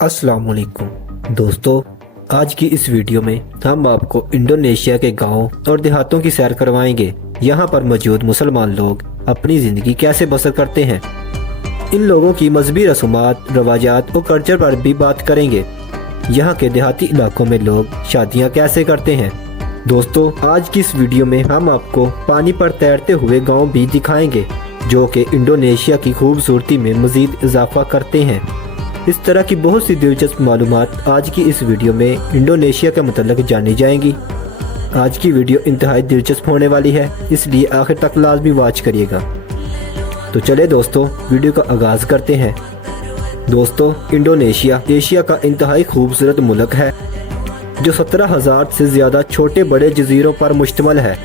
अस्सलाम वालेकुम दोस्तों, आज की इस वीडियो में हम आपको इंडोनेशिया के गांव और देहातों की सैर करवाएंगे। यहाँ पर मौजूद मुसलमान लोग अपनी ज़िंदगी कैसे बसर करते हैं, इन लोगों की मजहबी रसूमात, रवाजात और कल्चर पर भी बात करेंगे। यहाँ के देहाती इलाकों में लोग शादियाँ कैसे करते हैं। दोस्तों, आज की इस वीडियो में हम आपको पानी पर तैरते हुए गाँव भी दिखाएंगे जो कि इंडोनेशिया की खूबसूरती में मज़ीद इजाफा करते हैं। इस तरह की बहुत सी दिलचस्प मालूमात आज की इस वीडियो में इंडोनेशिया के मतलब जानी जाएंगी। आज की वीडियो इंतहाई दिलचस्प होने वाली है, इसलिए आखिर तक लाजमी वॉच करिएगा। तो चले दोस्तों, वीडियो का आगाज़ करते हैं। दोस्तों, इंडोनेशिया एशिया का इंतहाई खूबसूरत मुल्क है जो 17,000 से ज़्यादा छोटे बड़े जजीरों पर मुश्तमिल है,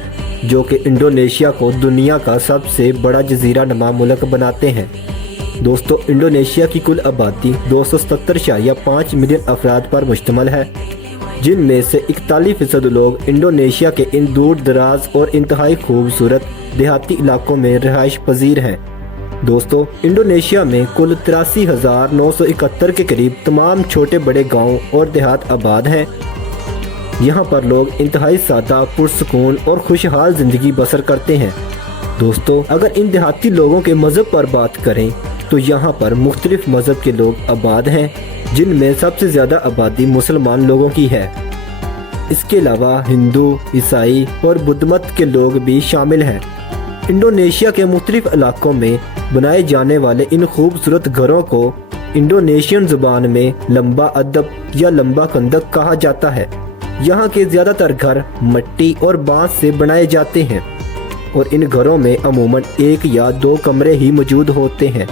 जो कि इंडोनेशिया को दुनिया का सबसे बड़ा जजीरा नुमा मुल्क बनाते हैं। दोस्तों, इंडोनेशिया की कुल आबादी 277.5 मिलियन अफराद पर मुश्तमिल है, जिनमें से 41% लोग इंडोनेशिया के इन दूर दराज और इंतहाई खूबसूरत देहाती इलाकों में रिहाइश पजीर हैं। दोस्तों, इंडोनेशिया में कुल 83,971 के करीब तमाम छोटे बड़े गांव और देहात आबाद हैं। यहाँ पर लोग इंतहाई सादा, पुरसुकून और खुशहाल ज़िंदगी बसर करते हैं। दोस्तों, अगर इन देहाती लोगों के मज़हब पर बात करें तो यहाँ पर मुख्तलिफ मज़हब के लोग आबाद हैं, जिनमें सबसे ज़्यादा आबादी मुसलमान लोगों की है। इसके अलावा हिंदू, ईसाई और बुद्ध मत के लोग भी शामिल हैं। इंडोनेशिया के मुख्तलिफ इलाकों में बनाए जाने वाले इन खूबसूरत घरों को इंडोनेशियन ज़ुबान में लंबा अदब या लंबा कंदक कहा जाता है। यहाँ के ज़्यादातर घर मिट्टी और बांस से बनाए जाते हैं और इन घरों में अमूमन 1 या 2 कमरे ही मौजूद होते हैं,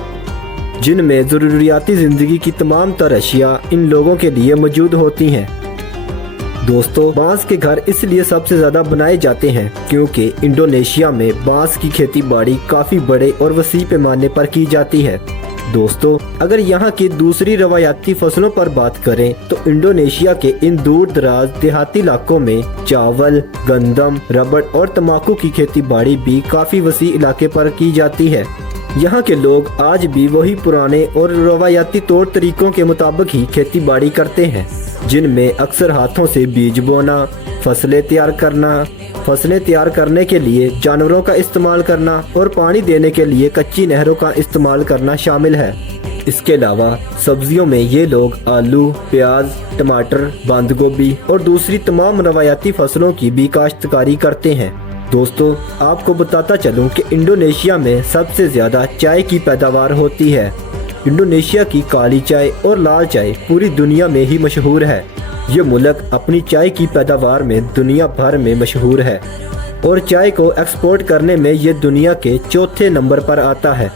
जिनमें ज़रूरियाती ज़िंदगी की तमाम तर अशिया इन लोगों के लिए मौजूद होती हैं। दोस्तों, बांस के घर इसलिए सबसे ज़्यादा बनाए जाते हैं क्योंकि इंडोनेशिया में बांस की खेती बाड़ी काफ़ी बड़े और वसी पैमाने पर की जाती है। दोस्तों, अगर यहाँ की दूसरी रवायाती फसलों पर बात करें तो इंडोनेशिया के इन दूर दराज देहाती इलाकों में चावल, गंदम, रबड़ और तंबाकू की खेती बाड़ी भी काफ़ी वसी इलाके पर की जाती है। यहाँ के लोग आज भी वही पुराने और रवायाती तौर तरीकों के मुताबिक ही खेती बाड़ी करते हैं, जिनमें अक्सर हाथों से बीज बोना, फसलें तैयार करने के लिए जानवरों का इस्तेमाल करना और पानी देने के लिए कच्ची नहरों का इस्तेमाल करना शामिल है। इसके अलावा सब्जियों में ये लोग आलू, प्याज, टमाटर, बंद गोभी और दूसरी तमाम रवायाती फसलों की भी काश्तकारी करते हैं। दोस्तों, आपको बताता चलूं कि इंडोनेशिया में सबसे ज़्यादा चाय की पैदावार होती है। इंडोनेशिया की काली चाय और लाल चाय पूरी दुनिया में ही मशहूर है। ये मुल्क अपनी चाय की पैदावार में दुनिया भर में मशहूर है और चाय को एक्सपोर्ट करने में ये दुनिया के 4थे नंबर पर आता है।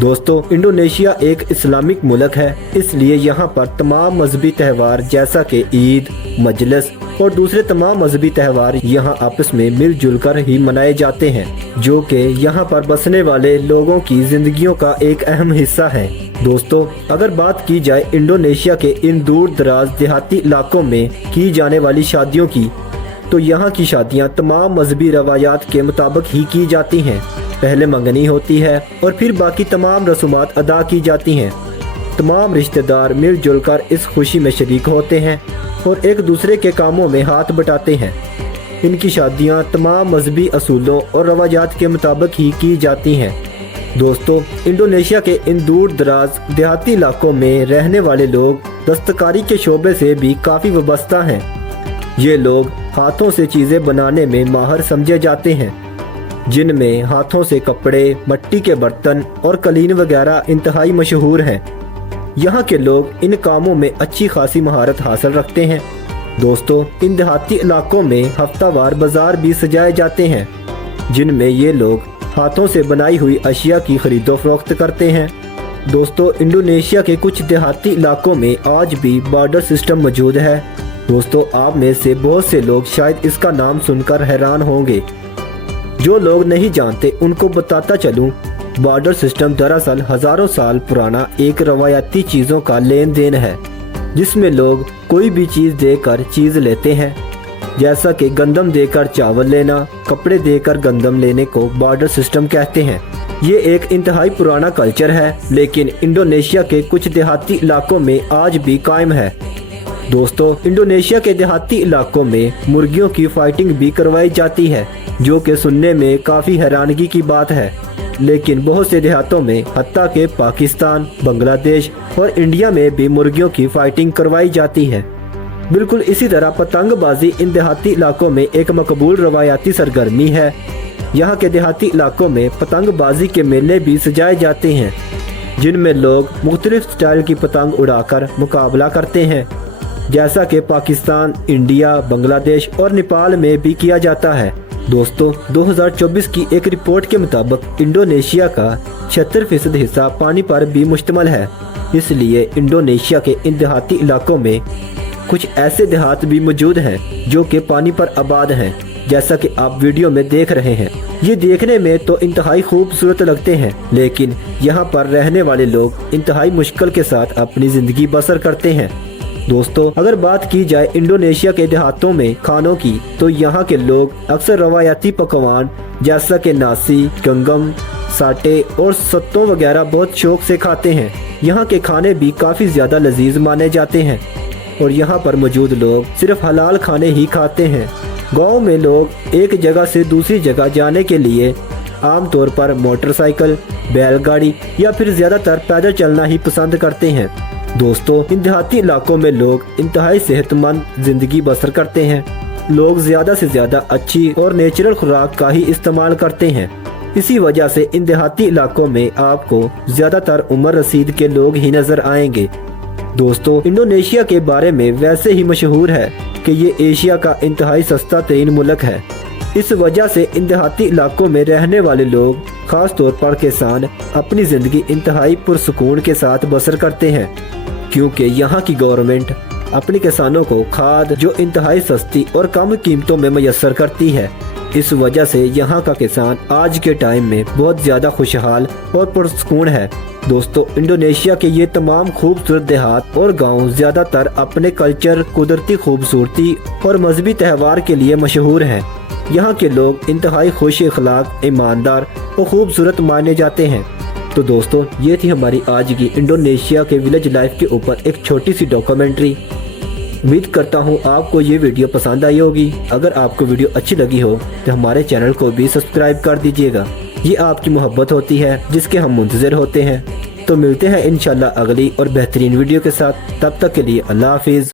दोस्तों, इंडोनेशिया एक इस्लामिक मुल्क है, इसलिए यहाँ पर तमाम मजहबी त्यौहार जैसा कि ईद, मजलिस और दूसरे तमाम मजहबी त्यौहार यहाँ आपस में मिलजुल कर ही मनाए जाते हैं, जो कि यहाँ पर बसने वाले लोगों की जिंदगियों का एक अहम हिस्सा है। दोस्तों, अगर बात की जाए इंडोनेशिया के इन दूर दराज देहाती इलाकों में की जाने वाली शादियों की, तो यहाँ की शादियाँ तमाम मजहबी रवायात के मुताबिक ही की जाती हैं। पहले मंगनी होती है और फिर बाकी तमाम रसूमात अदा की जाती हैं। तमाम रिश्तेदार मिलजुल कर इस खुशी में शरीक होते हैं और एक दूसरे के कामों में हाथ बटाते हैं। इनकी शादियाँ तमाम मजहबी असूलों और रवायात के मुताबिक ही की जाती हैं। दोस्तों, इंडोनेशिया के इन दूर दराज देहाती इलाकों में रहने वाले लोग दस्तकारी के शोबे से भी काफ़ी वाबस्ता हैं। ये लोग हाथों से चीज़ें बनाने में माहिर समझे जाते हैं, जिनमें हाथों से कपड़े, मिट्टी के बर्तन और कलीन वगैरह इंतहाई मशहूर हैं। यहाँ के लोग इन कामों में अच्छी खासी महारत हासिल रखते हैं। दोस्तों, इन देहाती इलाकों में हफ्तावार बाजार भी सजाए जाते हैं, जिनमें ये लोग हाथों से बनाई हुई अशिया की खरीदो फरोख्त करते हैं। दोस्तों, इंडोनेशिया के कुछ देहाती इलाकों में आज भी बॉर्डर सिस्टम मौजूद है। दोस्तों, आप में से बहुत से लोग शायद इसका नाम सुनकर हैरान होंगे। जो लोग नहीं जानते उनको बताता चलूं, बॉर्डर सिस्टम दरअसल हज़ारों साल पुराना एक रवायती चीज़ों का लेन देन है, जिसमें लोग कोई भी चीज़ देकर चीज़ लेते हैं। जैसा कि गंदम देकर चावल लेना, कपड़े देकर गंदम लेने को बॉर्डर सिस्टम कहते हैं। ये एक इंतहाई पुराना कल्चर है, लेकिन इंडोनेशिया के कुछ देहाती इलाकों में आज भी कायम है। दोस्तों, इंडोनेशिया के देहाती इलाकों में मुर्गियों की फाइटिंग भी करवाई जाती है, जो कि सुनने में काफ़ी हैरानगी की बात है। लेकिन बहुत से देहातों में, हत्ता के पाकिस्तान, बांग्लादेश और इंडिया में भी मुर्गियों की फाइटिंग करवाई जाती है। बिल्कुल इसी तरह पतंगबाजी इन देहाती इलाकों में एक मकबूल रवायाती सरगर्मी है। यहाँ के देहाती इलाकों में पतंगबाजी के मेले भी सजाए जाते हैं, जिनमें लोग मुख्तलिफ स्टाइल की पतंग उड़ाकर मुकाबला करते हैं, जैसा कि पाकिस्तान, इंडिया, बांग्लादेश और नेपाल में भी किया जाता है। दोस्तों, 2024 की एक रिपोर्ट के मुताबिक इंडोनेशिया का 76% हिस्सा पानी पर भी मुश्तमिल है। इसलिए इंडोनेशिया के इन देहाती इलाकों में कुछ ऐसे देहात भी मौजूद हैं जो कि पानी पर आबाद हैं, जैसा कि आप वीडियो में देख रहे हैं। ये देखने में तो इंतहाई खूबसूरत लगते हैं, लेकिन यहाँ पर रहने वाले लोग इंतहाई मुश्किल के साथ अपनी ज़िंदगी बसर करते हैं। दोस्तों, अगर बात की जाए इंडोनेशिया के देहातों में खानों की, तो यहाँ के लोग अक्सर रवायती पकवान जैसा कि नासी, गंगम, साटे और सत्तों वगैरह बहुत शौक से खाते हैं। यहाँ के खाने भी काफ़ी ज़्यादा लजीज माने जाते हैं और यहाँ पर मौजूद लोग सिर्फ हलाल खाने ही खाते हैं। गांव में लोग एक जगह से दूसरी जगह जाने के लिए आमतौर पर मोटरसाइकिल, बैलगाड़ी या फिर ज़्यादातर पैदल चलना ही पसंद करते हैं। दोस्तों, इन देहाती इलाकों में लोग इंतहाई सेहतमंद ज़िंदगी बसर करते हैं। लोग ज़्यादा से ज़्यादा अच्छी और नेचुरल खुराक का ही इस्तेमाल करते हैं। इसी वजह से इन देहाती इलाकों में आपको ज़्यादातर उम्र रसीद के लोग ही नज़र आएंगे। दोस्तों, इंडोनेशिया के बारे में वैसे ही मशहूर है कि ये एशिया का इंतहाई सस्ता तरीन मुल्क है। इस वजह से इन देहाती इलाकों में रहने वाले लोग, खास तौर पर किसान, अपनी ज़िंदगी इंतहाई पुरसुकून के साथ बसर करते हैं, क्योंकि यहाँ की गवर्नमेंट अपने किसानों को खाद जो इंतहाई सस्ती और कम कीमतों में मैसर करती है। इस वजह से यहाँ का किसान आज के टाइम में बहुत ज़्यादा खुशहाल और पुरसुकून है। दोस्तों, इंडोनेशिया के ये तमाम खूबसूरत देहात और गांव ज़्यादातर अपने कल्चर, कुदरती खूबसूरती और मजहबी त्यौहार के लिए मशहूर हैं। यहाँ के लोग इंतहाई खुश अखलाक, ईमानदार और खूबसूरत माने जाते हैं। तो दोस्तों, ये थी हमारी आज की इंडोनेशिया के विलेज लाइफ के ऊपर एक छोटी सी डॉक्यूमेंट्री। उम्मीद करता हूँ आपको ये वीडियो पसंद आई होगी। अगर आपको वीडियो अच्छी लगी हो तो हमारे चैनल को भी सब्सक्राइब कर दीजिएगा। ये आपकी मोहब्बत होती है जिसके हम मुंतज़िर होते हैं। तो मिलते हैं इंशाल्लाह अगली और बेहतरीन वीडियो के साथ। तब तक के लिए अल्लाह हाफिज़।